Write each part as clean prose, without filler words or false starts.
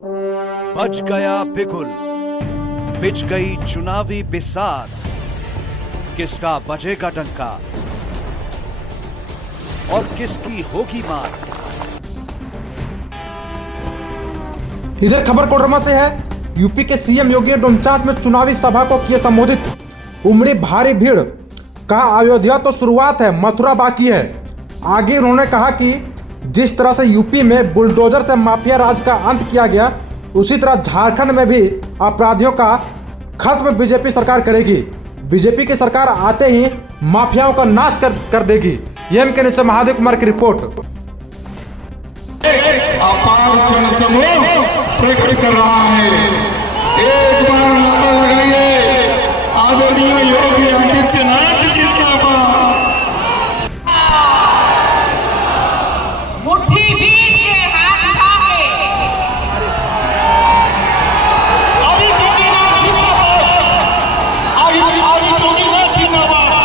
बज गया बिगुल, बिछ गई चुनावी बिसात, किसका बजेगा डंका और किसकी होगी मार। इधर खबर कोडरमा से है। यूपी के सीएम योगी ने डोमचांच में चुनावी सभा को किया संबोधित। उमड़ी भारी भीड़, कहा अयोध्या तो शुरुआत है, मथुरा बाकी है। आगे उन्होंने कहा कि जिस तरह से यूपी में बुलडोजर से माफिया राज का अंत किया गया, उसी तरह झारखंड में भी अपराधियों का खत्म बीजेपी सरकार करेगी। बीजेपी की सरकार आते ही माफियाओं का नाश कर देगी। एम के न्यूज़ से महादेव कुमार की रिपोर्ट। अपार जनसमूह प्रकट कर रहा है। एक बार नारा लगाइए, आदरणीय योगी आदित्यनाथ जी का मुट्ठी बीच के हाथ उठा के आदि जोगीनाथ जिंदाबाद, आदि जोगीनाथ जिंदाबाद।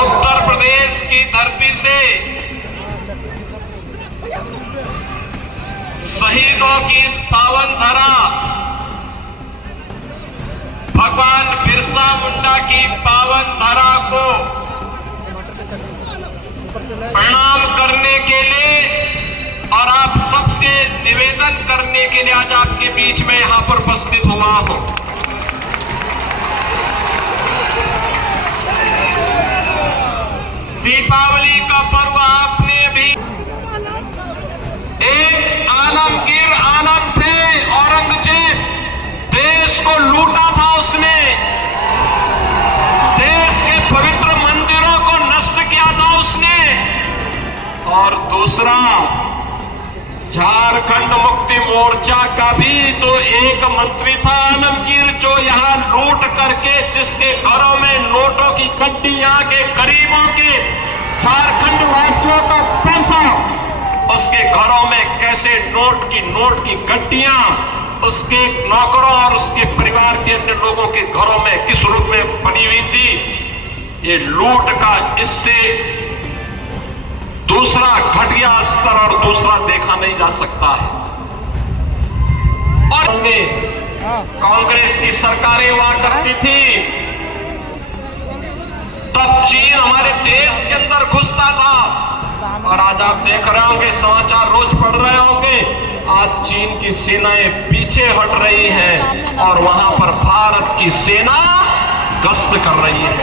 उत्तर प्रदेश की धरती से शहीदों की इस पावन धरा, भगवान बिरसा मुंडा की पावन धरा को प्रणाम करने के लिए और आप सबसे निवेदन करने के लिए आज आपके बीच में यहां पर उपस्थित हुआ हूं। दीपावली का पर्व आपने भी एक आलमगीर आलम थे, औरंगजेब देश को लूटा था, उसने देश के पवित्र मंदिरों को नष्ट किया था उसने। और दूसरा, झारखंड मुक्ति मोर्चा का भी तो एक मंत्री था आलमगीर, जो यहां लूट करके जिसके घरों में नोटों की गड्डियां के गरीबों के झारखंड वासियों का पैसा उसके घरों में कैसे नोट की गड्डियां उसके नौकरों और उसके परिवार के अन्य लोगों के घरों में किस रूप में बनी हुई थी। ये लूट का इससे दूसरा घटिया स्तर और दूसरा देखा नहीं जा सकता है। और कांग्रेस की सरकारें हुआ करती थी, तब चीन हमारे देश के अंदर घुसता था। और आज आप देख रहे होंगे, समाचार रोज पढ़ रहे होंगे, आज चीन की सेनाएं पीछे हट रही हैं और वहां पर भारत की सेना गश्त कर रही है।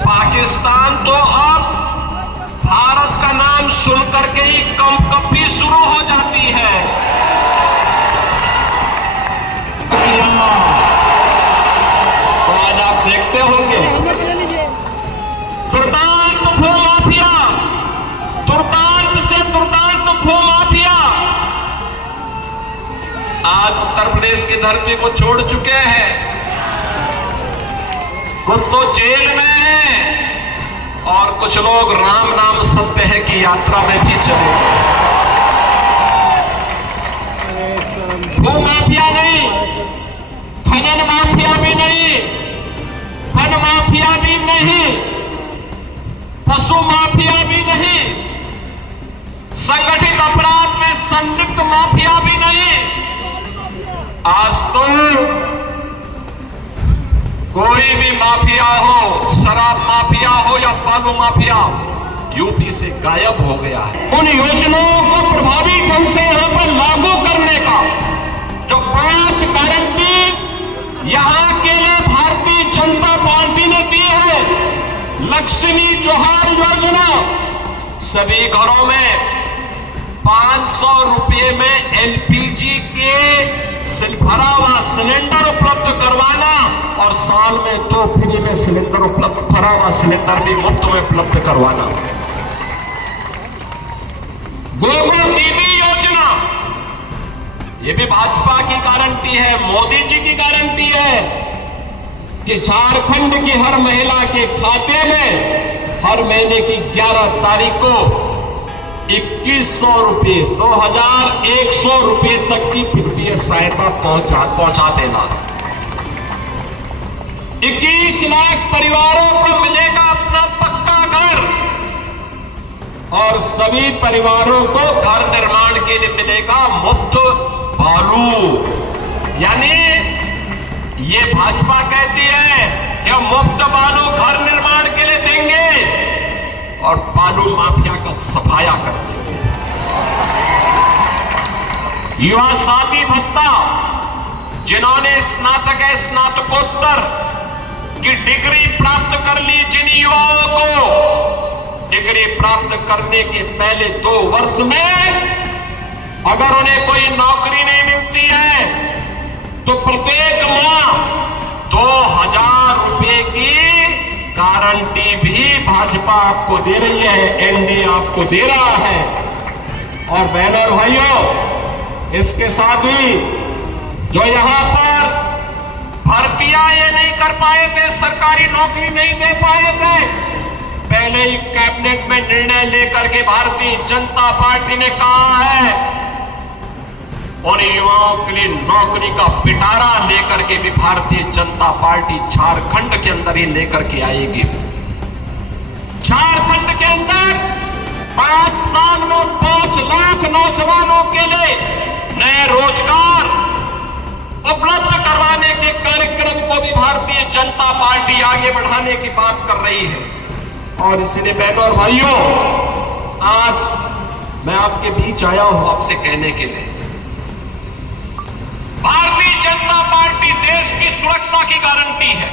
पाकिस्तान तो अब भारत का नाम सुन करके ही कंपकपी शुरू हो जाती है। तो आज आप देखते होंगे दुर्दांत भूमाफिया, दुर्दांत से दुर्दांत भूमाफिया आज उत्तर प्रदेश की धरती को छोड़ चुके हैं। कुछ तो जेल में है और कुछ लोग राम नाम सत्य है की यात्रा में भी चले। भूमाफिया नहीं, खनन माफिया भी नहीं, वन माफिया भी नहीं, पशु माफिया भी नहीं, संगठित अपराध में संलिप्त माफिया भी नहीं। आज तो कोई भी माफिया हो, शराब माफिया हो या बालू माफिया, यूपी से गायब हो गया है। उन योजनाओं को प्रभावी ढंग से यहां पर लागू करने का जो 5 गारंटी यहां के लिए भारतीय जनता पार्टी ने दी है, लक्ष्मी जोहार योजना, सभी घरों में 500 रुपये में एलपीजी के भरा हुआ सिलेंडर उपलब्ध करवाना और साल में 2 फ्री में सिलेंडर उपलब्ध, भरा हुआ सिलेंडर भी मुफ्त में उपलब्ध करवाना। गोगो दीदी योजना, ये भी भाजपा की गारंटी है, मोदी जी की गारंटी है कि झारखंड की हर महिला के खाते में हर महीने की 11 तारीख को 2100 रुपये 2100 रुपये तक की वित्तीय सहायता पहुंचा देना। 21 लाख परिवारों को मिलेगा अपना पक्का घर और सभी परिवारों को घर निर्माण के लिए मिलेगा मुफ्त बालू। यानी ये भाजपा कहती है कि हम मुफ्त बालू घर निर्माण के लिए देंगे और बालू माफिया का सफाया कर देंगे। युवा साथी भत्ता, जिन्होंने स्नातक स्नातकोत्तर की डिग्री प्राप्त कर ली, जिन युवाओं को डिग्री प्राप्त करने के पहले 2 वर्ष में अगर उन्हें कोई नौकरी नहीं मिलती है तो प्रत्येक माह 2000 रुपए की गारंटी भी भाजपा आपको दे रही है, एनडीए आपको दे रहा है। और बहनों और भाइयों, इसके साथ ही जो यहां पर भर्तियां ये नहीं कर पाए थे, सरकारी नौकरी नहीं दे पाए थे, पहले ही कैबिनेट में निर्णय लेकर के भारतीय जनता पार्टी ने कहा है उन युवाओं के लिए नौकरी का पिटारा लेकर के भी भारतीय जनता पार्टी झारखंड के अंदर ही लेकर के आएगी। झारखंड के अंदर 5 साल में 5 लाख नौजवानों के लिए नए रोजगार उपलब्ध करवाने के कार्यक्रम को भी भारतीय जनता पार्टी आगे बढ़ाने की बात कर रही है। और इसलिए बहनों और भाइयों, आज मैं आपके बीच आया हूं आपसे कहने के लिए, भारतीय जनता पार्टी देश की सुरक्षा की गारंटी है।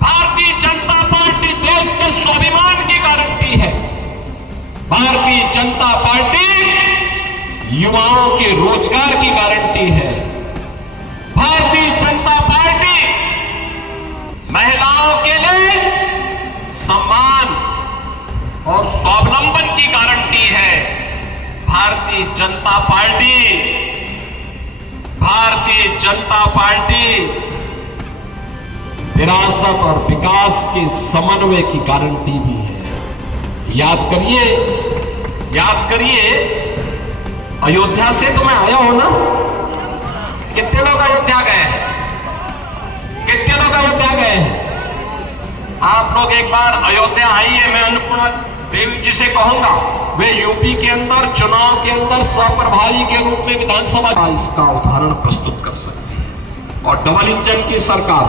भारतीय जनता पार्टी देश के स्वाभिमान की गारंटी है। भारतीय जनता पार्टी युवाओं के रोजगार की गारंटी है। भारतीय जनता पार्टी महिलाओं के लिए सम्मान और स्वावलंबन की गारंटी है। भारतीय जनता पार्टी विरासत और विकास के समन्वय की गारंटी भी है। याद करिए अयोध्या से तो मैं आया हूं ना। कितने लोग अयोध्या गए हैं? आप लोग एक बार अयोध्या आइए। मैं अन्नपूर्णा देवी जी से कहूंगा, वे यूपी के अंदर चुनाव के अंदर सप्रभारी के रूप में विधानसभा इसका उदाहरण प्रस्तुत कर सकती है। और डबल इंजन की सरकार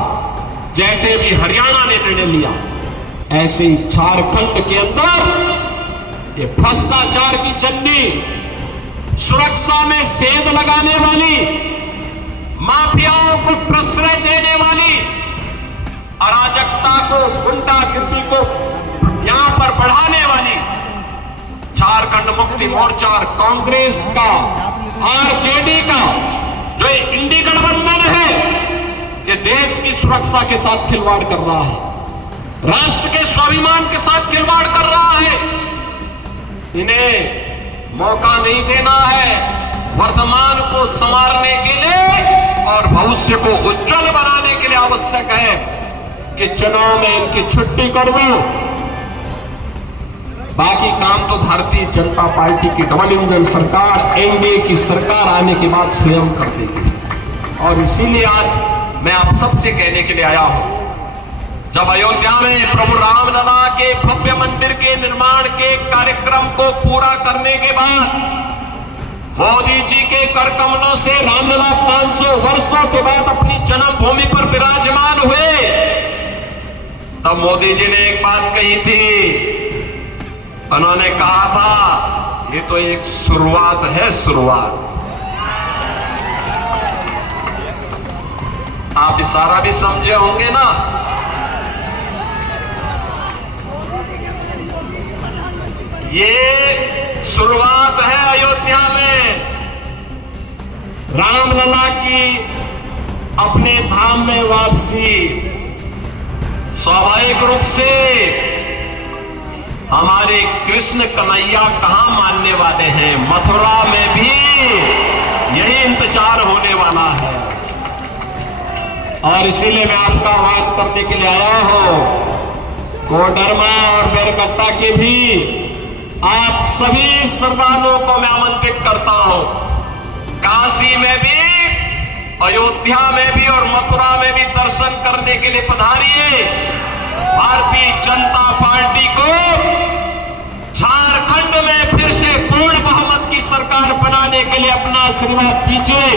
जैसे भी हरियाणा ने निर्णय लिया, ऐसे ही झारखंड के अंदर ये भ्रष्टाचार की चंडी, सुरक्षा में सेंध लगाने वाली, माफियाओं को प्रश्रय देने वाली, अराजकता को, गुंडागिर्दी को यहां पर बढ़ाने वाली झारखंड मुक्ति मोर्चा और कांग्रेस का, आरजेडी का जो इंडी गठबंधन है, ये देश की सुरक्षा के साथ खिलवाड़ कर रहा है, राष्ट्र के स्वाभिमान के साथ खिलवाड़ कर रहा है। इन्हें मौका नहीं देना है। वर्तमान को संवारने के लिए और भविष्य को उज्जवल बनाने के लिए आवश्यक है कि चुनाव में इनकी छुट्टी कर दो। बाकी काम तो भारतीय जनता पार्टी की डबल इंजन सरकार, एनडीए की सरकार आने के बाद स्वयं कर देगी। और इसीलिए आज मैं आप सबसे कहने के लिए आया हूं, जब अयोध्या में प्रभु रामलला के भव्य मंदिर के निर्माण के कार्यक्रम को पूरा करने के बाद मोदी जी के कर कमलों से रामलला 500 वर्षों के बाद अपनी जन्मभूमि पर विराजमान हुए, तब मोदी जी ने एक बात कही थी। उन्होंने कहा था, ये तो एक शुरुआत है, शुरुआत। आप इशारा भी समझे होंगे ना। ये शुरुआत है अयोध्या में रामलला की अपने धाम में वापसी। स्वाभाविक रूप से हमारे कृष्ण कन्हैया कहां मानने वाले हैं, मथुरा में भी यही इंतजार होने वाला है। और इसीलिए मैं आपका आह्वान करने के लिए आया हूं, कोडरमा और बेरकट्टा के भी आप सभी श्रद्धालुओं को मैं आमंत्रित करता हूं, काशी में भी, अयोध्या में भी और मथुरा में भी दर्शन करने के लिए पधारिए। भारतीय जनता पार्टी को झारखंड में फिर से पूर्ण बहुमत की सरकार बनाने के लिए अपना आशीर्वाद दीजिए।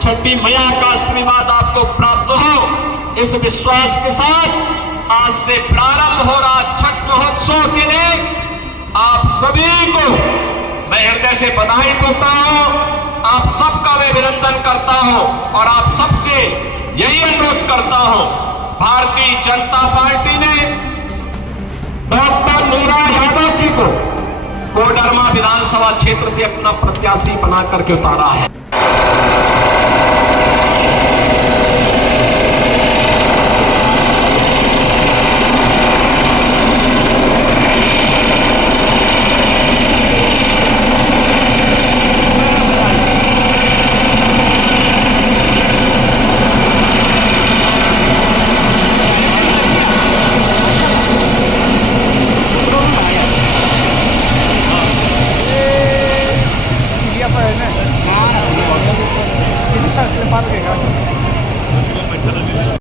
छठी मैया का आशीर्वाद आपको प्राप्त हो, इस विश्वास के साथ आज से प्रारंभ हो रहा छठ महोत्सव के लिए आप सभी को मैं हृदय से बधाई देता हूं, आप सबका मैं अभिनंदन करता हूं और आप सबसे यही अनुरोध करता हूं, भारतीय जनता पार्टी ने डॉक्टर नीरा यादव जी को कोडरमा विधानसभा क्षेत्र से अपना प्रत्याशी बना करके उतारा है।